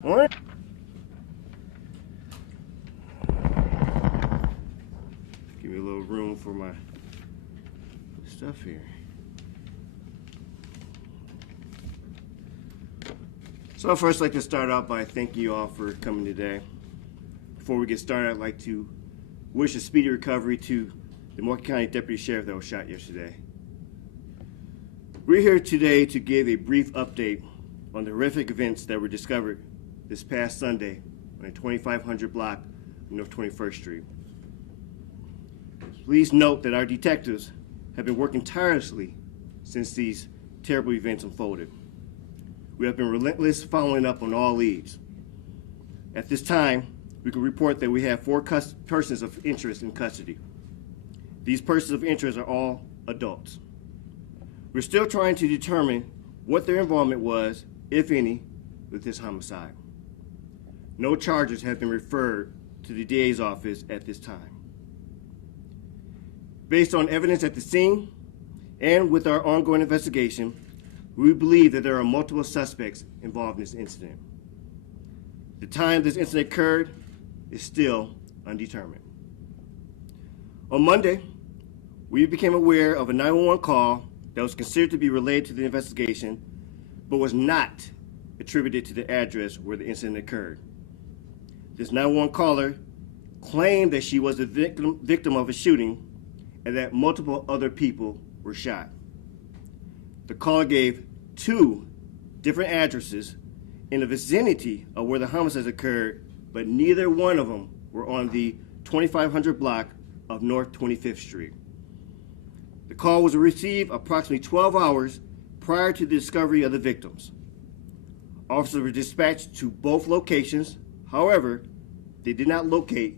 What? Give me a little room for my stuff here. So I'd first like to start out by thanking you all for coming today. Before we get started, I'd like to wish a speedy recovery to the Milwaukee County Deputy Sheriff that was shot yesterday. We're here today to give a brief update on the horrific events that were discovered this past Sunday on the 2500 block of North 21st Street. Please note that our detectives have been working tirelessly since these terrible events unfolded. We have been relentless following up on all leads. At this time, we can report that we have 4 persons of interest in custody. These persons of interest are all adults. We're still trying to determine what their involvement was, if any, with this homicide. No charges have been referred to the DA's office at this time. Based on evidence at the scene and with our ongoing investigation, we believe that there are multiple suspects involved in this incident. The time this incident occurred is still undetermined. On Monday, we became aware of a 911 call that was considered to be related to the investigation, but was not attributed to the address where the incident occurred. This 911 caller claimed that she was the victim of a shooting and that multiple other people were shot. The caller gave 2 different addresses in the vicinity of where the homicides occurred, but neither one of them were on the 2500 block of North 25th Street. The call was received approximately 12 hours prior to the discovery of the victims. Officers were dispatched to both locations. However, they did not locate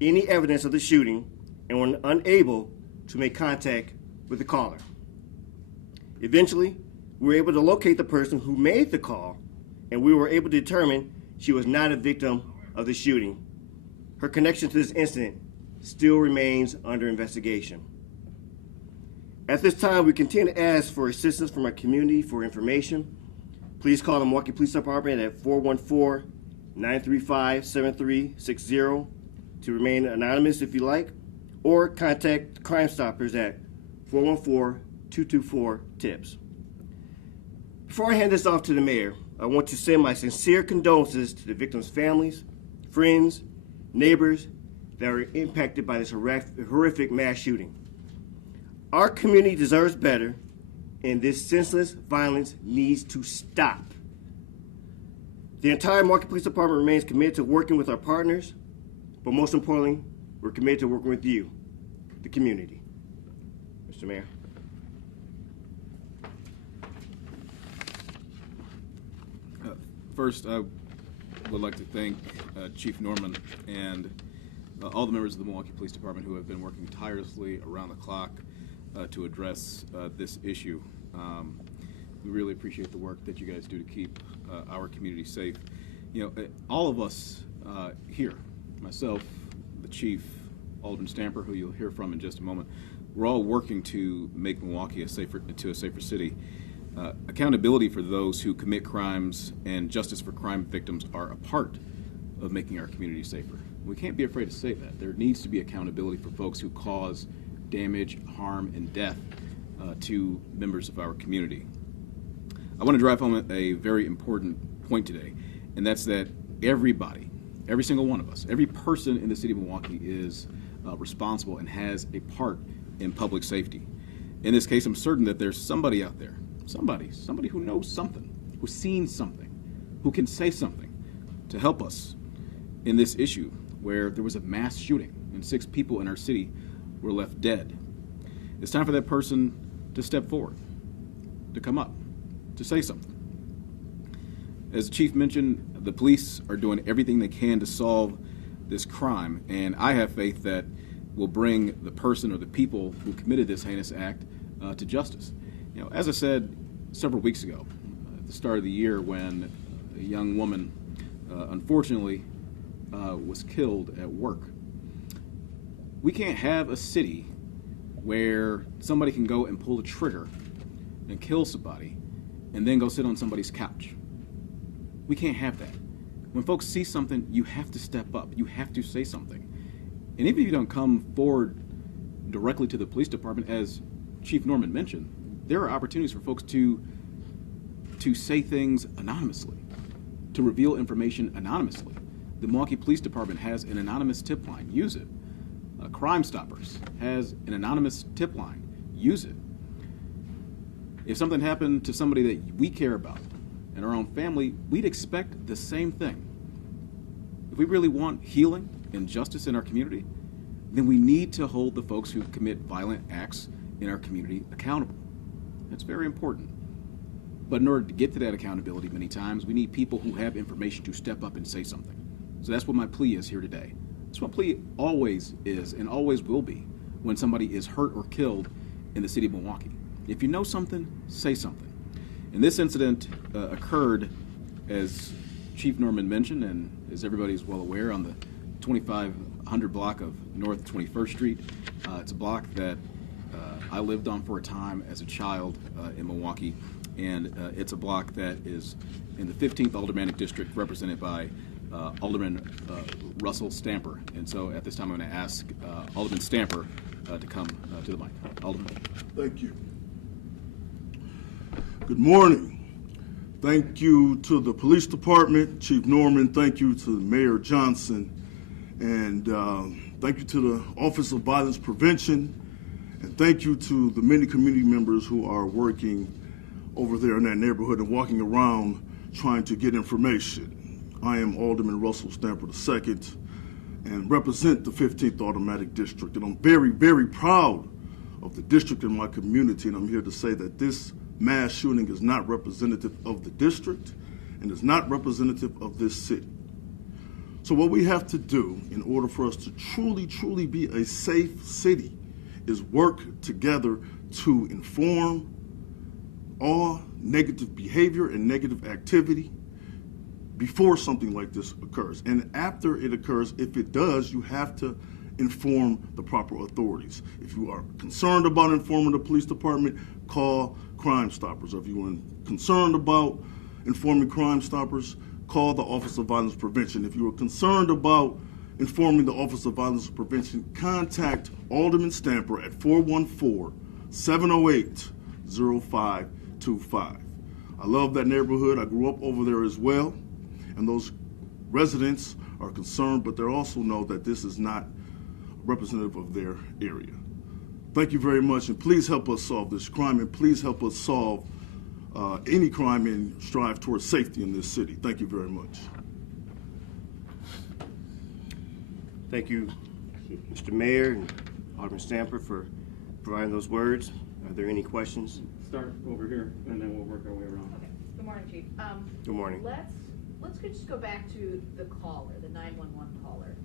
any evidence of the shooting and were unable to make contact with the caller. Eventually, we were able to locate the person who made the call, and we were able to determine she was not a victim of the shooting. Her connection to this incident still remains under investigation. At this time, we continue to ask for assistance from our community for information. Please call the Milwaukee Police Department at 414-935-7360 to remain anonymous if you like, or contact Crime Stoppers at 414-224-TIPS. Before I hand this off to the mayor, I want to send my sincere condolences to the victims' families, friends, neighbors that are impacted by this horrific mass shooting. Our community deserves better, and this senseless violence needs to stop. The entire Milwaukee Police Department remains committed to working with our partners, but most importantly, we're committed to working with you, the community. Mr. Mayor. First, I would like to thank Chief Norman and all the members of the Milwaukee Police Department who have been working tirelessly around the clock to address this issue. We really appreciate the work that you guys do to keep our community safe. You know, all of us here, myself, the Chief, Alderman Stamper, who you'll hear from in just a moment, we're all working to make Milwaukee a safer city. Accountability for those who commit crimes and justice for crime victims are a part of making our community safer. We can't be afraid to say that. There needs to be accountability for folks who cause damage, harm, and death to members of our community. I want to drive home a very important point today, and that's that everybody, every single one of us, every person in the city of Milwaukee is responsible and has a part in public safety. In this case, I'm certain that there's somebody out there, somebody who knows something, who's seen something, who can say something to help us in this issue where there was a mass shooting and 6 people in our city were left dead. It's time for that person to step forward, to come up, to say something. As the Chief mentioned, the police are doing everything they can to solve this crime, and I have faith that we'll bring the person or the people who committed this heinous act to justice. You know, as I said several weeks ago, at the start of the year when a young woman unfortunately was killed at work, we can't have a city where somebody can go and pull the trigger and kill somebody and then go sit on somebody's couch. We can't have that. when folks see something, you have to step up. You have to say something. And even if you don't come forward directly to the police department, as Chief Norman mentioned, there are opportunities for folks to say things anonymously, to reveal information anonymously. The Milwaukee Police Department has an anonymous tip line. Use it. Crime Stoppers has an anonymous tip line. Use it. If something happened to somebody that we care about in our own family, we'd expect the same thing. If we really want healing and justice in our community, then we need to hold the folks who commit violent acts in our community accountable. That's very important. But in order to get to that accountability, many times, we need people who have information to step up and say something. So that's what my plea is here today. That's what my plea always is and always will be when somebody is hurt or killed in the city of Milwaukee. If you know something, say something. And this incident occurred, as Chief Norman mentioned, and as everybody is well aware, on the 2500 block of North 21st Street. It's a block that I lived on for a time as a child in Milwaukee, and it's a block that is in the 15th Aldermanic District, represented by Alderman Russell Stamper. And so at this time I'm going to ask Alderman Stamper to come to the mic. Alderman. Thank you. Good morning. Thank you to the police department, Chief Norman. Thank you to Mayor Johnson. And thank you to the Office of Violence Prevention. And thank you to the many community members who are working over there in that neighborhood and walking around trying to get information. I am Alderman Russell Stamper II and represent the 15th Automatic District. And I'm very, very proud of the district and my community. And I'm here to say that this mass shooting is not representative of the district and is not representative of this city. So what we have to do in order for us to truly, truly be a safe city is work together to inform all negative behavior and negative activity before something like this occurs. And after it occurs, if it does, you have to inform the proper authorities. If you are concerned about informing the police department, call Crime Stoppers. If you are concerned about informing Crime Stoppers, call the Office of Violence Prevention. If you are concerned about informing the Office of Violence Prevention, contact Alderman Stamper at 414-708-0525. I love that neighborhood. I grew up over there as well. And those residents are concerned, but they also know that this is not representative of their area. Thank you very much, and please help us solve this crime, and please help us solve any crime and strive towards safety in this city. Thank you very much. Thank you, Mr. Mayor and Alderman Stamper, for providing those words. Are there any questions? Start over here, and then we'll work our way around. Okay. Good morning, Chief. Good morning. Let's just go back to the caller, the 911 caller.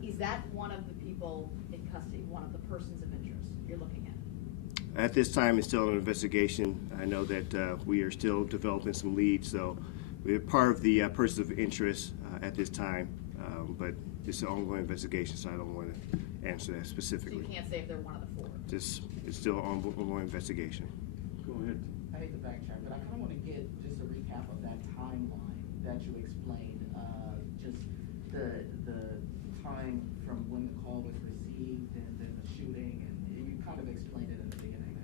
Is that one of the people in custody, one of the persons of interest you're looking at? At this time, it's still an investigation. I know that we are still developing some leads, so we're part of the persons of interest at this time, but it's an ongoing investigation, so I don't want to answer that specifically. So you can't say if they're one of the four? It's still an ongoing investigation. Go ahead. I hate to backtrack, but I kind of want to get just a recap of that timeline that you explained, just the time from when the call was received and then the shooting, and you kind of explained it in the beginning.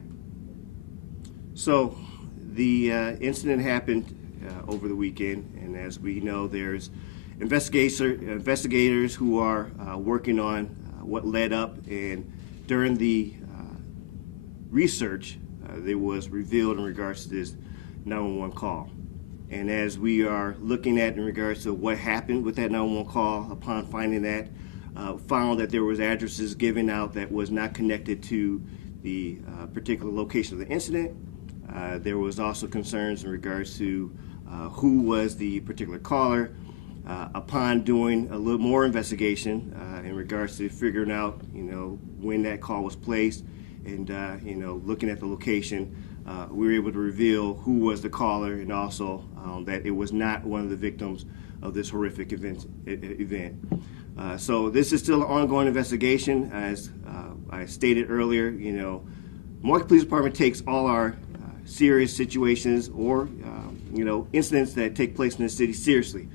So the incident happened over the weekend, and as we know, there's investigators who are working on what led up, and during the research, there was revealed in regards to this 911 call. And as we are looking at in regards to what happened with that 911 call, upon finding that, found that there was addresses given out that was not connected to the particular location of the incident. There was also concerns in regards to who was the particular caller. Upon doing a little more investigation in regards to figuring out, when that call was placed, and looking at the location, we were able to reveal who was the caller, and also that it was not one of the victims of this horrific event. So this is still an ongoing investigation. As I stated earlier, Milwaukee Police Department takes all our serious situations or incidents that take place in the city seriously.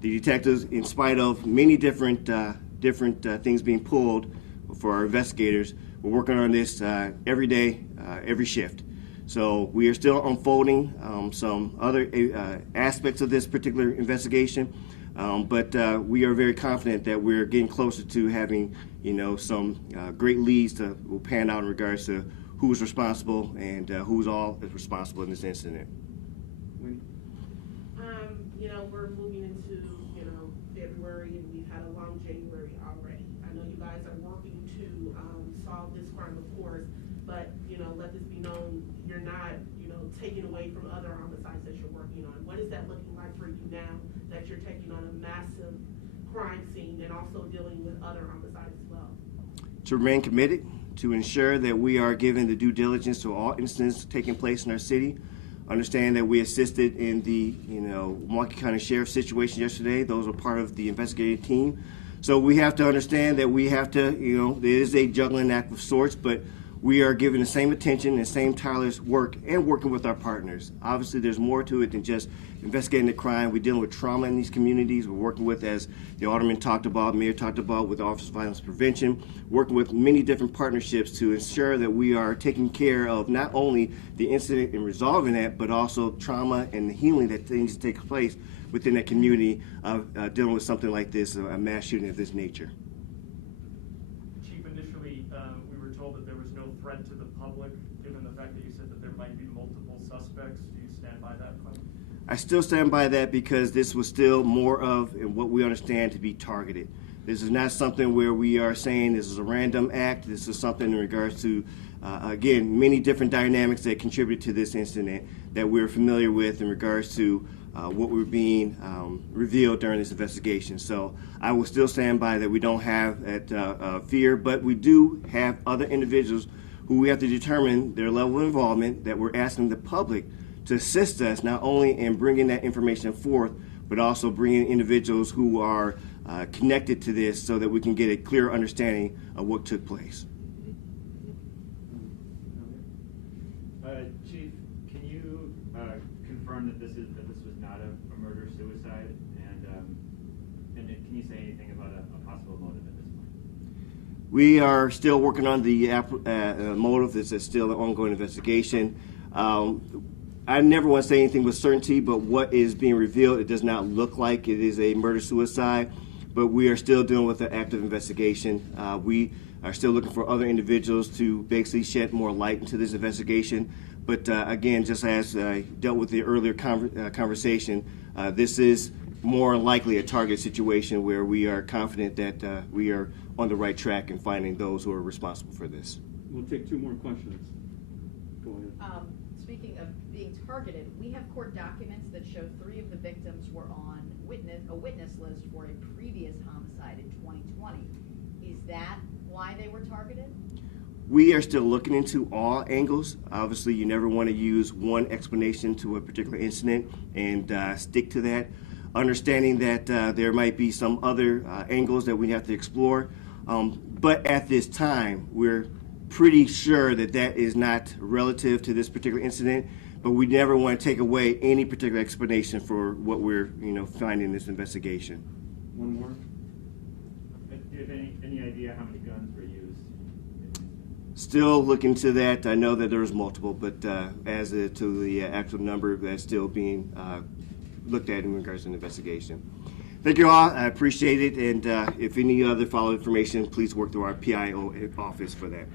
the detectives, in spite of many different things being pulled for our investigators, we're working on this every day, every shift. So we are still unfolding some other aspects of this particular investigation, but we are very confident that we're getting closer to having, some great leads that will pan out in regards to who's responsible and who's all is responsible in this incident. We're moving into, February, and we've had a long January already. I know you guys are working to solve this crime, of course, but, let this be known, you're not, taking away from other homicides that you're working on. What is that looking like for you now that you're taking on a massive crime scene and also dealing with other homicides as well? To remain committed, to ensure that we are giving the due diligence to all incidents taking place in our city. Understand that we assisted in the, Milwaukee County Sheriff's situation yesterday. Those are part of the investigative team. So we have to understand that we have to, it is a juggling act of sorts, but we are giving the same attention and same tireless work and working with our partners. Obviously, there's more to it than just investigating the crime. We're dealing with trauma in these communities. We're working with, as the Alderman talked about, Mayor talked about, with the Office of Violence Prevention, working with many different partnerships to ensure that we are taking care of not only the incident and resolving that, but also trauma and the healing that needs to take place within that community of dealing with something like this, a mass shooting of this nature. Chief, initially, we were told that there was no threat to the public, given the fact that you said that there might be multiple suspects. Do you stand by that claim? I still stand by that because this was still more of what we understand to be targeted. This is not something where we are saying this is a random act. This is something in regards to, again, many different dynamics that contribute to this incident that we're familiar with in regards to what we're being revealed during this investigation. So I will still stand by that we don't have that fear, but we do have other individuals who we have to determine their level of involvement, that we're asking the public to assist us not only in bringing that information forth, but also bringing individuals who are connected to this so that we can get a clear understanding of what took place. Chief, can you confirm that this was not a murder-suicide, and can you say anything about a possible motive at this point? We are still working on the motive. This is still an ongoing investigation. I never want to say anything with certainty, but what is being revealed, it does not look like it is a murder-suicide, but we are still dealing with an active investigation. We are still looking for other individuals to basically shed more light into this investigation. But again, just as I dealt with the earlier conversation, this is more likely a target situation where we are confident that we are on the right track in finding those who are responsible for this. We'll take two more questions. Go ahead. Speaking of being targeted, we have court documents that show 3 of the victims were on a witness list for a previous homicide in 2020. Is that why they were targeted? We are still looking into all angles. Obviously, you never want to use one explanation to a particular incident and stick to that. Understanding that there might be some other angles that we have to explore. But at this time, we're pretty sure that that is not relative to this particular incident, but we never want to take away any particular explanation for what we're finding in this investigation. One more. Do you have any idea how many guns were used? Still looking to that. I know that there's multiple, but as to the actual number, that's still being looked at in regards to the investigation. Thank you all. I appreciate it, and if any other follow-up information, please work through our PIO office for that.